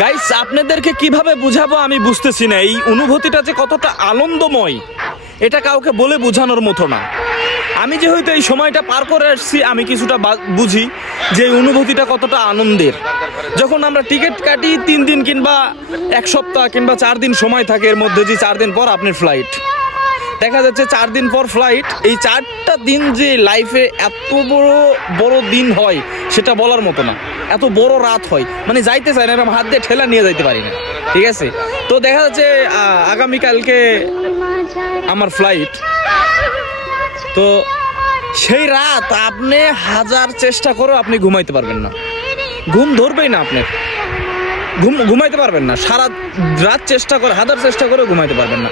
Guys আপনাদেরকে কিভাবে বুঝাবো আমি বুঝতেছি না। এই অনুভূতিটা যে কতটা আনন্দময় এটা কাউকে বলে বোঝানোর মতো না। আমি যেহেতু এই সময়টা পার করে আসছি আমি কিছুটা বুঝি যে এই অনুভূতিটা কতটা আনন্দের। যখন আমরা টিকিট কাটি 3 দিন কিংবা 1 সপ্তাহ কিংবা 4 দিন সময় থাকে, এর মধ্যে যে 4 দিন পর আপনার ফ্লাইট, দেখা যাচ্ছে 4 দিন পর ফ্লাইট। এই 4টা দিন যে লাইফে এত বড় দিন হয় সেটা বলার মতো না। এত বড় রাত হয় মানে যাইতে চাই না, এরকম হাত দিয়ে ঠেলা নিয়ে যাইতে পারি না। ঠিক আছে, তো দেখা যাচ্ছে আগামীকালকে আমার ফ্লাইট। তো সেই রাত আপনি হাজার চেষ্টা করেও আপনি ঘুমাইতে পারবেন না, ঘুম ধরবেই না আপনার, ঘুমাইতে পারবেন না। সারা রাত চেষ্টা করে, হাজার চেষ্টা করে ঘুমাইতে পারবেন না,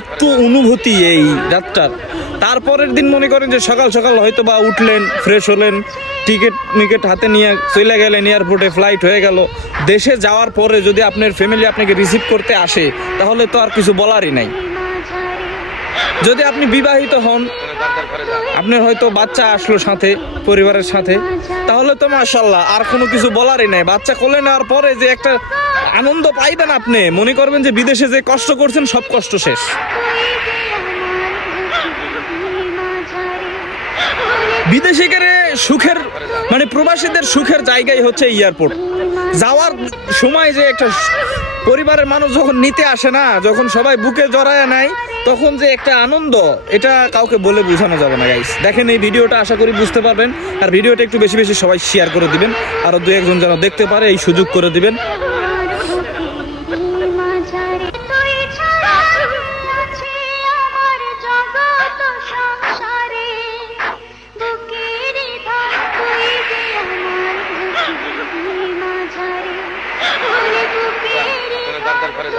এত অনুভূতি এই রাতটার। তারপরের দিন মনে করেন যে সকাল সকাল হয়তো বা উঠলেন, ফ্রেশ হলেন, টিকিট হাতে নিয়ে চলে গেলেন এয়ারপোর্টে, ফ্লাইট হয়ে গেল। দেশে যাওয়ার পরে যদি আপনার ফ্যামিলি আপনাকে রিসিভ করতে আসে তাহলে তো আর কিছু বলারই নাই। যদি আপনি বিবাহিত হন, আপনার হয়তো বাচ্চা আসলো সাথে, পরিবারের সাথে, তাহলে তো মাশাআল্লাহ আর কোনো কিছু বলারই নাই। বাচ্চা কোলে নেওয়ার পরে যে একটা আনন্দ পাইবেন, আপনি মনে করবেন যে বিদেশে যে কষ্ট করছেন সব কষ্ট শেষ। বিদেশিদের সুখের মানে প্রবাসীদের সুখের জায়গাই হচ্ছে এয়ারপোর্ট। যাওয়ার সময় যে একটা পরিবারের মানুষ যখন নিতে আসে না, যখন সবাই বুকে জড়ায় নেয়, তখন যে একটা আনন্দ, এটা কাউকে বলে বোঝানো যাবে না। গাইস দেখেন এই ভিডিওটা, আশা করি বুঝতে পারবেন। আর ভিডিওটা একটু বেশি বেশি সবাই শেয়ার করে দিবেন, আরো 2-1 জন যেন দেখতে পারে, এই সুযোগ করে দিবেন। করে